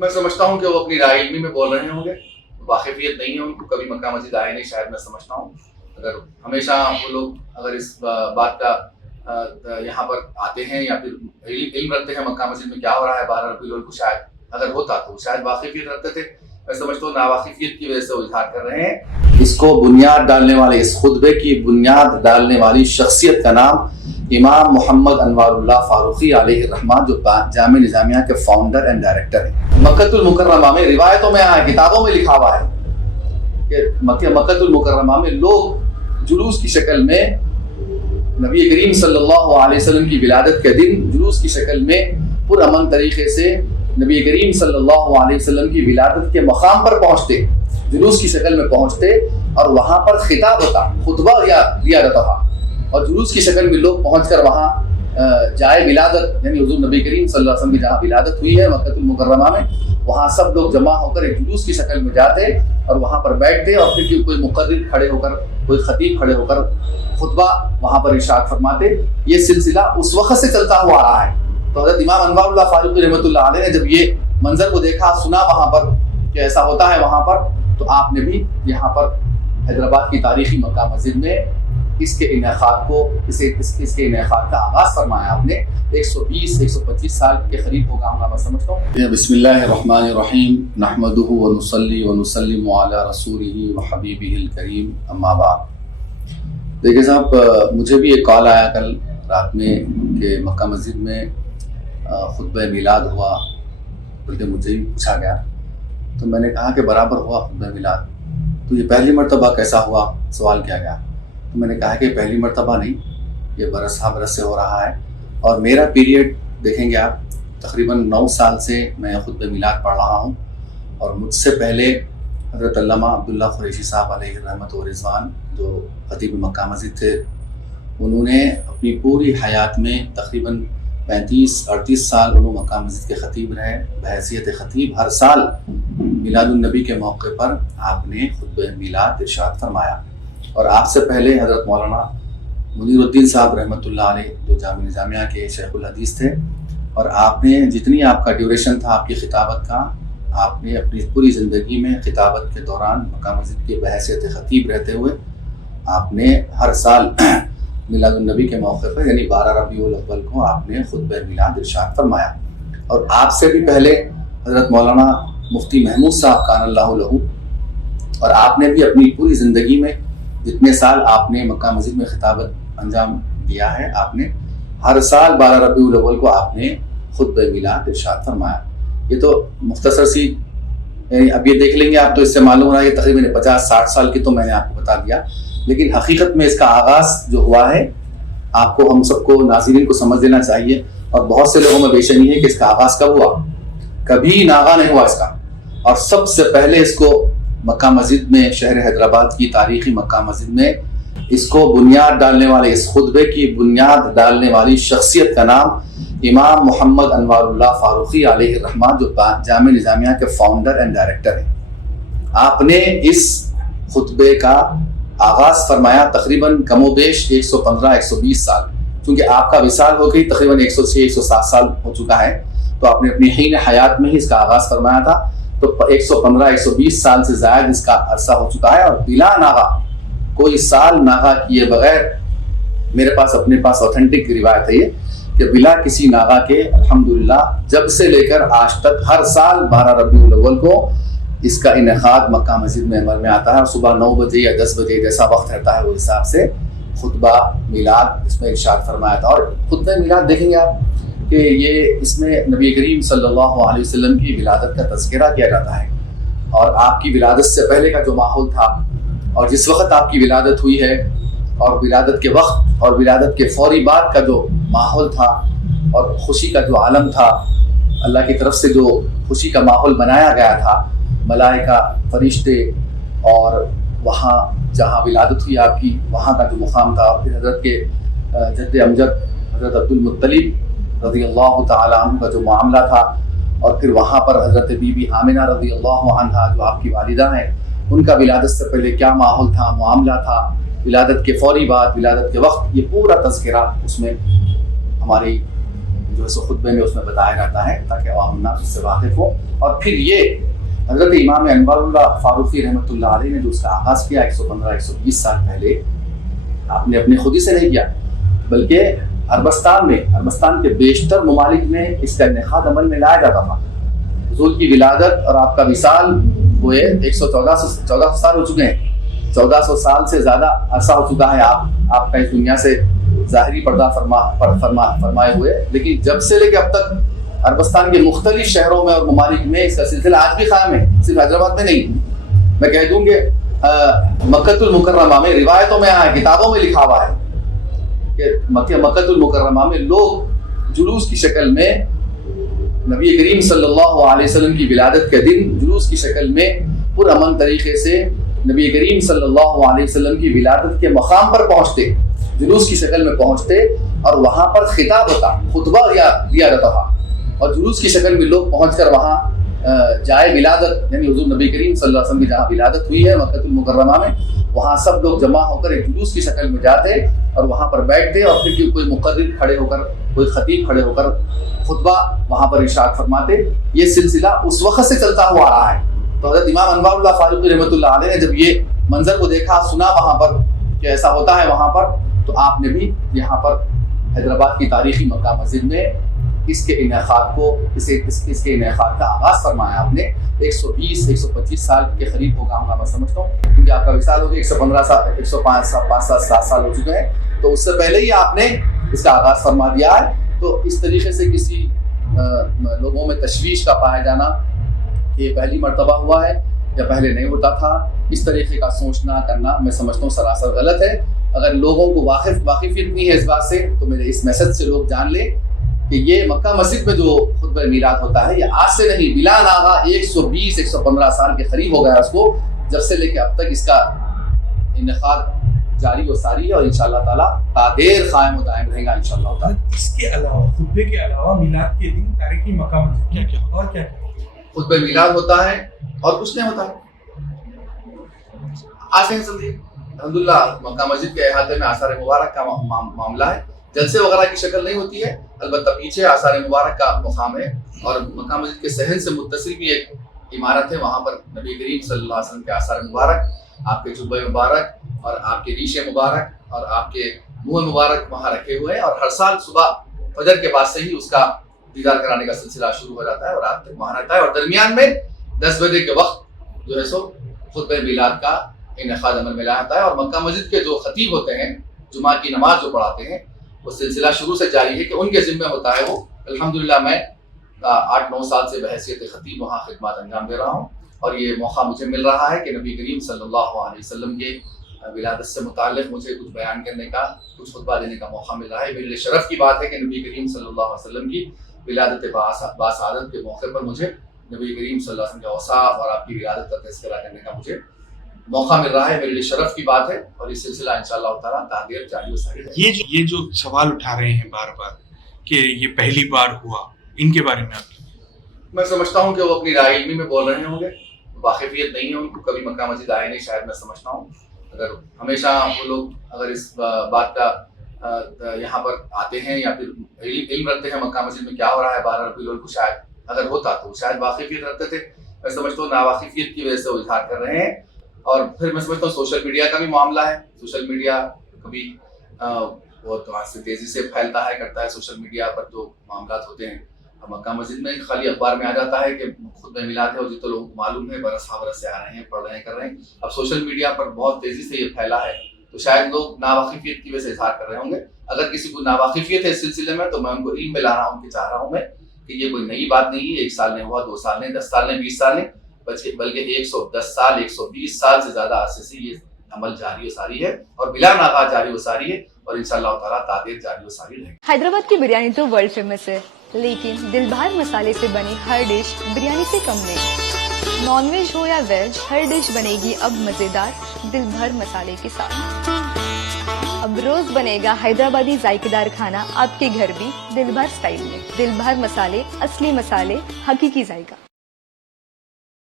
میں سمجھتا ہوں کہ وہ اپنی رائے علمی میں بول رہے ہوں گے، واقفیت نہیں ہے ان کو، کبھی مکہ مسجد آئے نہیں شاید، میں سمجھتا ہوں اگر ہمیشہ وہ لوگ اگر اس بات کا یہاں پر آتے ہیں یا پھر علم رکھتے ہیں مکہ مسجد میں کیا ہو رہا ہے 12 ربیع الاول کو، شاید اگر ہوتا تو شاید واقفیت رکھتے تھے. میں سمجھتا ہوں ناواقفیت کی وجہ سے وہ اظہار کر رہے ہیں. اس کو بنیاد ڈالنے والے، اس خطبے کی بنیاد ڈالنے والی شخصیت کا نام امام محمد انوار اللہ فاروقی علیہ الرحمہ، جو جامع نظامیہ کے فاؤنڈر اینڈ ڈائریکٹر ہیں. مکۃ المکرمہ میں روایتوں میں آیا، کتابوں میں لکھا ہوا ہے کہ مکۃ المکرمہ میں لوگ جلوس کی شکل میں نبی کریم صلی اللہ علیہ وسلم کی ولادت کے دن جلوس کی شکل میں پرامن طریقے سے نبی کریم صلی اللہ علیہ وسلم کی ولادت کے مقام پر پہنچتے، جلوس کی شکل میں پہنچتے اور وہاں پر خطاب ہوتا، خطبہ دیا جاتا تھا، اور جلوس کی شکل میں لوگ پہنچ کر وہاں جائے ولادت یعنی حضور نبی کریم صلی اللہ علیہ وسلم کی جہاں ولادت ہوئی ہے مکۃ المکرمہ میں، وہاں سب لوگ جمع ہو کر ایک جلوس کی شکل میں جاتے اور وہاں پر بیٹھتے، اور پھر کوئی مقرر کھڑے ہو کر، کوئی خطیب کھڑے ہو کر خطبہ وہاں پر ارشاد فرماتے. یہ سلسلہ اس وقت سے چلتا ہوا آ رہا ہے. تو حضرت امام انوار اللہ فاروقی رحمۃ اللہ علیہ نے جب یہ منظر کو دیکھا، سنا وہاں پر کہ ایسا ہوتا ہے وہاں پر، تو آپ نے بھی یہاں پر حیدرآباد کی تاریخی مکہ مسجد میں اس کے انعقاد کو اس کے انعقاد کا آغاز فرمایا. آپ نے 120-125 سال کے قریب ہوگا میں سمجھتا ہوں. بسم اللہ الرحمن الرحیم، نحمدہ ونصلی ونسلم علی رسولہ وحبیبہ الکریم، اما بعد. دیکھیں صاحب، مجھے بھی ایک کال آیا کل رات میں کہ مکہ مسجد میں خطبہ میلاد ہوا، بلکہ مجھے بھی پوچھا گیا، تو میں نے کہا کہ برابر ہوا خطبہ میلاد. تو یہ پہلی مرتبہ کیسا ہوا، سوال کیا گیا. تو میں نے کہا کہ پہلی مرتبہ نہیں، یہ برس ہا برس سے ہو رہا ہے، اور میرا پیریڈ دیکھیں گے آپ تقریباً 9 سال سے میں خطبہ میلاد پڑھ رہا ہوں. اور مجھ سے پہلے حضرت علامہ عبداللہ قریشی صاحب علیہ رحمۃ و رضوان جو خطیب مکہ مسجد تھے، انہوں نے اپنی پوری حیات میں تقریباً 35-38 سال انہوں مکہ مسجد کے خطیب رہے. بحیثیت خطیب ہر سال میلاد النبی کے موقع پر آپ نے خطبہ میلاد ارشاد فرمایا. اور آپ سے پہلے حضرت مولانا منیر الدین صاحب رحمۃ اللہ علیہ جو جامع نظامیہ کے شیخ الحدیث تھے، اور آپ نے جتنی آپ کا ڈیوریشن تھا آپ کی خطابت کا، آپ نے اپنی پوری زندگی میں خطابت کے دوران مکہ مسجد کے بحیثیت خطیب رہتے ہوئے آپ نے ہر سال میلاد النبی کے موقع پر یعنی 12 ربیع الاول کو آپ نے خطبہ میلاد ارشاد فرمایا. اور آپ سے بھی پہلے حضرت مولانا مفتی محمود صاحب کان اللہ لہو، اور آپ نے بھی اپنی پوری زندگی میں جتنے سال آپ نے مکہ مسجد میں خطابت انجام دیا ہے، آپ نے ہر سال 12 ربیع الاول کو آپ نے خطبہ میلاد ارشاد فرمایا. یہ تو مختصر سی یعنی اب یہ دیکھ لیں گے آپ تو اس سے معلوم ہو رہا ہے کہ تقریباً 50-60 سال کی تو میں نے آپ کو بتا دیا، لیکن حقیقت میں اس کا آغاز جو ہوا ہے آپ کو، ہم سب کو، ناظرین کو سمجھ لینا چاہیے. اور بہت سے لوگوں میں بے چینی ہے کہ اس کا آغاز کب ہوا، کبھی ناغا نہیں ہوا اس کا. اور سب سے پہلے اس کو مکہ مسجد میں، شہر حیدرآباد کی تاریخی مکہ مسجد میں اس کو بنیاد ڈالنے والے، اس خطبے کی بنیاد ڈالنے والی شخصیت کا نام امام محمد انوار اللہ فاروقی علیہ الرحمہ، جو جامع نظامیہ کے فاؤنڈر اینڈ ڈائریکٹر ہیں. آپ نے اس خطبے کا آغاز فرمایا تقریباً کم و بیش 115-120 سال، کیونکہ آپ کا وصال ہو گئی تقریباً 106-107 سال ہو چکا ہے، تو آپ نے اپنی حین حیات میں ہی اس کا آغاز فرمایا تھا. تو 115-120 سال سے زائد اس کا عرصہ ہو چکا ہے، اور بلا ناغا، کوئی سال ناغا کیے بغیر، میرے پاس اپنے پاس اوتھینٹک روایت ہے یہ کہ بلا کسی ناغا کے الحمدللہ جب سے لے کر آج تک ہر سال 12 ربیع الاول کو اس کا انعقاد مکہ مسجد میں عمل میں آتا ہے. اور صبح 9 بجے یا 10 بجے جیسا وقت رہتا ہے وہ حساب سے خطبہ میلاد اس میں ارشاد فرمایا تھا. اور خطبہ میلاد دیکھیں گے آپ کہ یہ اس میں نبی کریم صلی اللہ علیہ وسلم کی ولادت کا تذکرہ کیا جاتا ہے، اور آپ کی ولادت سے پہلے کا جو ماحول تھا، اور جس وقت آپ کی ولادت ہوئی ہے، اور ولادت کے وقت اور ولادت کے فوری بعد کا جو ماحول تھا، اور خوشی کا جو عالم تھا، اللہ کی طرف سے جو خوشی کا ماحول بنایا گیا تھا، ملائکہ، فرشتے، اور وہاں جہاں ولادت ہوئی آپ کی وہاں کا جو مقام تھا، اور پھر حضرت کے جد امجد حضرت عبد المطلب رضی اللہ تعالیٰ عنہ کا جو معاملہ تھا، اور پھر وہاں پر حضرت بی بی آمنہ رضی اللہ عنہا جو آپ کی والدہ ہیں، ان کا ولادت سے پہلے کیا ماحول تھا، معاملہ تھا، ولادت کے فوری بعد، ولادت کے وقت، یہ پورا تذکرہ اس میں ہماری جو ہے سو خطبے میں اس میں بتایا جاتا ہے تاکہ عوام الناس اس سے واقف ہو. اور پھر یہ حضرت امام انوار اللہ فاروقی رحمۃ اللہ علیہ نے جو اس کا آغاز کیا 115-120 سال پہلے، آپ نے اپنی خودی سے نہیں کیا، بلکہ عربستان کے بیشتر ممالک میں اس کا انعقاد عمل میں لایا جاتا تھا. حضور کی ولادت اور آپ کا وصال ہوئے 114 سال ہو چکے ہیں. 1400 سال سے زیادہ عرصہ ہو چکا ہے آپ کا اس دنیا سے ظاہری پردہ فرمائے ہوئے. لیکن جب سے لے کے اب تک عربستان کے مختلف شہروں میں اور ممالک میں اس کا سلسلہ آج بھی قائم ہے، صرف حیدرآباد میں نہیں. میں کہہ دوں کہ مکۃ المکرمہ میں روایتوں میں آیا، کتابوں میں لکھا ہوا ہے کہ مکۃ المکرمہ میں لوگ جلوس کی شکل میں نبی کریم صلی اللہ علیہ وسلم کی ولادت کے دن جلوس کی شکل میں پرامن طریقے سے نبی کریم صلی اللہ علیہ وسلم کی ولادت کے مقام پر پہنچتے، جلوس کی شکل میں پہنچتے اور وہاں پر خطاب ہوتا، خطبہ دیا جاتا تھا. اور جلوس کی شکل میں لوگ پہنچ کر وہاں جائے ولادت یعنی حضور نبی کریم صلی اللہ علیہ وسلم کی جہاں ولادت ہوئی ہے مکۃ المکرمہ میں، وہاں سب لوگ جمع ہو کر ایک جلوس کی شکل میں جاتے اور وہاں پر بیٹھتے اور پھر کوئی مقرر کھڑے ہو کر، کوئی خطیب کھڑے ہو کر خطبہ وہاں پر ارشاد فرماتے. یہ سلسلہ اس وقت سے چلتا ہوا آ رہا ہے. تو حضرت امام انوار اللہ فاروقی رحمۃ اللہ علیہ نے جب یہ منظر کو دیکھا، سنا وہاں پر کہ ایسا ہوتا ہے وہاں پر، تو آپ نے بھی یہاں پر حیدرآباد کی تاریخی مکہ مسجد میں اس کے انعقاد کو اس کے انعقاد کا آغاز فرمایا. آپ نے 120-125 سال کے قریب ہوگا میں سمجھتا ہوں، کیونکہ آپ کا وصال ہو گیا 115 سال 105 سال ہو چکے ہیں. تو اس سے پہلے ہی آپ نے اس کا آغاز فرما دیا ہے. تو اس طریقے سے کسی لوگوں میں تشویش کا پایا جانا کہ یہ پہلی مرتبہ ہوا ہے یا پہلے نہیں ہوتا تھا، اس طریقے کا سوچنا کرنا میں سمجھتا ہوں سراسر غلط ہے. اگر لوگوں کو واقفیت نہیں ہے اس بات سے، تو میرے اس میسج سے لوگ جان لیں کہ یہ مکہ مسجد میں جو خطبہ میلاد ہوتا ہے یہ آج سے نہیں، بلا ناغہ 120-115 سال کے قریب ہو گیا اس کو، جب سے لے کے اب تک اس کا انعقاد جاری و ساری ہے اور انشاءاللہ تعالیٰ تادیر قائم و دائم رہے گا انشاءاللہ تعالیٰ. اس کے علاوہ خطبے کے علاوہ میلاد کے دن تاریخی مکہ مسجد کیا اور کیا خطبہ میلاد ہوتا ہے اور کچھ نہیں ہوتا ہے. آسان سمجھیے، الحمدللہ مکہ مسجد کے احاطے میں آثار مبارک کا معاملہ ہے. جلسے وغیرہ کی شکل نہیں ہوتی ہے، البتہ پیچھے آثار مبارک کا مقام ہے اور مکہ مسجد کے صحن سے متصل بھی ایک عمارت ہے. وہاں پر نبی کریم صلی اللہ علیہ وسلم کے آثار مبارک، آپ کے جبہ مبارک اور آپ کے ریشے مبارک اور آپ کے منہ مبارک وہاں رکھے ہوئے ہیں. اور ہر سال صبح فجر کے بعد سے ہی اس کا دیدار کرانے کا سلسلہ شروع ہو جاتا ہے اور رات تک وہاں رہتا ہے. اور درمیان میں 10 بجے کے وقت جو ہے سو خطبہ میلاد کا انعقاد عمل میں لایا جاتا ہے. اور مکہ مسجد کے جو خطیب ہوتے ہیں، جمعہ کی نماز جو پڑھاتے ہیں، وہ سلسلہ شروع سے جاری ہے کہ ان کے ذمہ ہوتا ہے. وہ الحمدللہ میں 8-9 سال سے بحیثیت خطیب وہاں خدمات انجام دے رہا ہوں اور یہ موقع مجھے مل رہا ہے کہ نبی کریم صلی اللہ علیہ وسلم کے ولادت سے متعلق مجھے کچھ بیان کرنے کا، کچھ خطبہ دینے کا موقع مل رہا ہے. میرے لیے شرف کی بات ہے کہ نبی کریم صلی اللہ علیہ وسلم کی ولادت باسعادت کے موقع پر مجھے نبی کریم صلی اللہ علیہ وسلم کے اوصاف اور آپ کی ولادت کا تذکرہ کرنے کا مجھے موقع مل رہا ہے. میرے لیے شرف کی بات ہے اور یہ سلسلہ انشاءاللہ تعالیٰ تادیر جاری و ساری رہے گا. یہ جو سوال اٹھا رہے ہیں بار بار کہ یہ پہلی بار ہوا، ان کے بارے میں آپ میں سمجھتا ہوں کہ وہ اپنی رائے علمی میں بول رہے ہوں گے، واقفیت نہیں ہے ان کو، کبھی مکہ مسجد آئے نہیں شاید. میں سمجھتا ہوں اگر ہمیشہ وہ لوگ اگر اس بات کا یہاں پر آتے ہیں یا پھر علم رکھتے ہیں مکہ مسجد میں کیا ہو رہا ہے 12 ربیع الاول کو، شاید اگر ہوتا تو شاید واقفیت رکھتے تھے. میں سمجھتا ہوں ناواقفیت کی وجہ سے وہ اظہار کر رہے ہیں. اور پھر میں سمجھتا ہوں سوشل میڈیا کا بھی معاملہ ہے. سوشل میڈیا کبھی بہت سے تیزی سے پھیلتا ہے کرتا ہے. سوشل میڈیا پر جو معاملات ہوتے ہیں مکہ مسجد میں خالی اخبار میں آ جاتا ہے کہ خطبہ میلاد ہے اور جتنے لوگوں کو معلوم ہے برس سے آ رہے ہیں، پڑھ رہے ہیں، کر رہے ہیں. اب سوشل میڈیا پر بہت تیزی سے یہ پھیلا ہے تو شاید لوگ ناواقفیت کی وجہ سے اظہار کر رہے ہوں گے. اگر کسی کو ناواقفیت ہے اس سلسلے میں تو میں ان کو علم میں لا رہا ہوں کہ چاہ رہا ہوں میں کہ یہ کوئی نئی بات نہیں ہے. 1 سال نہیں ہوا، 2 سال نہیں، 10 سال نہیں، 20 سال نہیں، بلکہ 110 سال 120 سال سے زیادہ عرصے سے یہ عمل جاری و ساری ہے اور بلا ناغہ جاری و ساری ہے اور انشاءاللہ تعالیٰ تادیر جاری و ساری رہے گی. حیدرآباد کی بریانی تو ورلڈ فیمس ہے، لیکن دل بھر مسالے سے بنی ہر ڈش بریانی سے کم نہیں. نان ویج ہو یا ویج، ہر ڈش بنے گی اب مزیدار دل بھر مسالے کے ساتھ. اب روز بنے گا حیدرآبادی ذائقے دار کھانا آپ کے گھر بھی دل بھر سٹائل میں. دل بھر مسالے، اصلی مسالے، حقیقی ذائقہ.